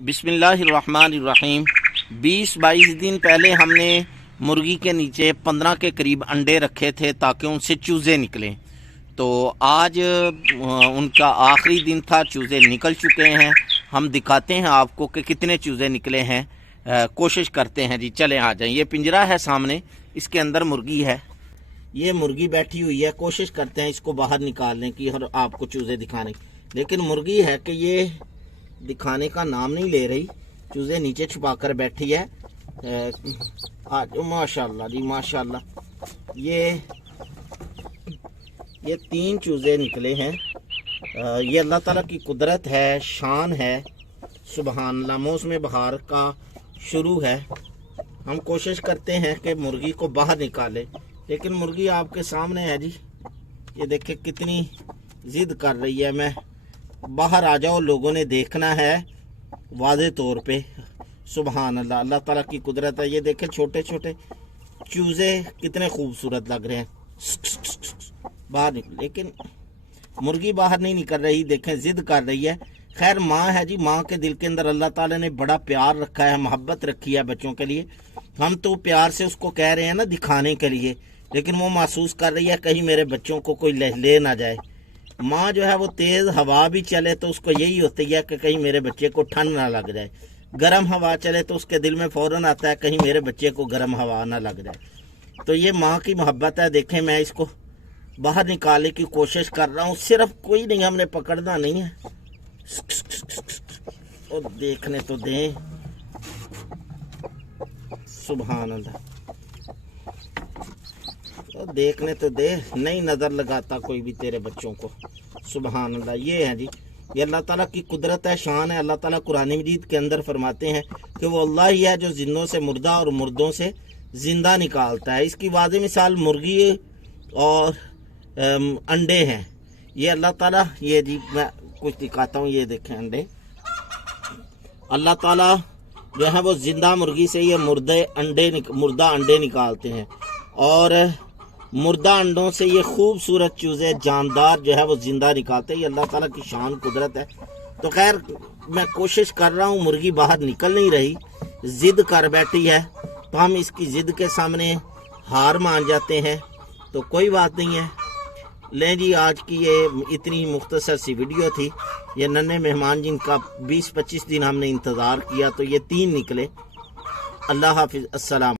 बिस्मिल्लाहिर्रहमानिर्रहीम। 20-22 दिन पहले हमने मुर्गी के नीचे 15 के करीब अंडे रखे थे ताकि उनसे चूज़े निकलें। तो आज उनका आखिरी दिन था, चूज़े निकल चुके हैं। हम दिखाते हैं आपको कि कितने चूज़े निकले हैं। कोशिश करते हैं जी, चलें आ जाएं। ये पिंजरा है सामने, इसके अंदर मुर्गी है, ये मुर्गी बैठी हुई है। कोशिश करते हैं इसको बाहर निकालने की और आपको चूज़े दिखाने की, लेकिन मुर्गी है कि ये दिखाने का नाम नहीं ले रही। चूज़े नीचे छुपा कर बैठी है। आज माशाल्लाह जी माशाल्लाह ये 3 चूज़े निकले हैं। ये अल्लाह ताला की कुदरत है, शान है। सुबहान अल्लाह। मौसम बहार का शुरू है। हम कोशिश करते हैं कि मुर्गी को बाहर निकाले, लेकिन मुर्गी आपके सामने है जी। ये देखिए कितनी जिद कर रही है, मैं बाहर आ जाओ, लोगों ने देखना है वाज़े तौर पे। सुबहान अल्लाह, अल्लाह ताला की कुदरत है। ये देखें छोटे छोटे चूज़े कितने खूबसूरत लग रहे हैं। बाहर निकल, लेकिन मुर्गी बाहर नहीं निकल रही। देखें जिद कर रही है। खैर माँ है जी, माँ के दिल के अंदर अल्लाह ताला ने बड़ा प्यार रखा है, मोहब्बत रखी है बच्चों के लिए। हम तो प्यार से उसको कह रहे हैं ना दिखाने के लिए, लेकिन वो महसूस कर रही है कहीं मेरे बच्चों को कोई ले ना जाए। माँ जो है वो तेज़ हवा भी चले तो उसको यही होती है कि कहीं मेरे बच्चे को ठंड ना लग जाए। गर्म हवा चले तो उसके दिल में फ़ौरन आता है कहीं मेरे बच्चे को गर्म हवा ना लग जाए। तो ये माँ की मोहब्बत है। देखें मैं इसको बाहर निकालने की कोशिश कर रहा हूँ, सिर्फ कोई नहीं, हमने पकड़ना नहीं है। और देखने तो दें, सुभान अल्लाह, तो देखने तो दे। नहीं नज़र लगाता कोई भी तेरे बच्चों को। सुभान अल्लाह। ये है जी, ये अल्लाह ताला की कुदरत है, शान है। अल्लाह ताला कुरान मजीद के अंदर फरमाते हैं कि वो अल्लाह ही है जो जिन्नों से मुर्दा और मुर्दों से ज़िंदा निकालता है। इसकी वाज़ेह मिसाल मुर्गी और अंडे हैं। ये अल्लाह ताला, ये जी मैं कुछ दिखाता हूँ। ये देखें अंडे, अल्लाह ताला जो है वो ज़िंदा मुर्गी से ये मुर्दा अंडे निकालते हैं, और मुर्दा अंडों से ये खूबसूरत चूज़े जानदार जो है वो ज़िंदा निकालते हैं। ये अल्लाह ताला की शान कुदरत है। तो खैर मैं कोशिश कर रहा हूँ, मुर्गी बाहर निकल नहीं रही, ज़िद कर बैठी है। तो हम इसकी ज़िद के सामने हार मान जाते हैं। तो कोई बात नहीं है। लें जी, आज की ये इतनी मुख्तसर सी वीडियो थी। ये नन्हे मेहमान जिनका 20-25 दिन हमने इंतज़ार किया, तो ये 3 निकले। अल्लाह हाफिज़, अस्सलाम।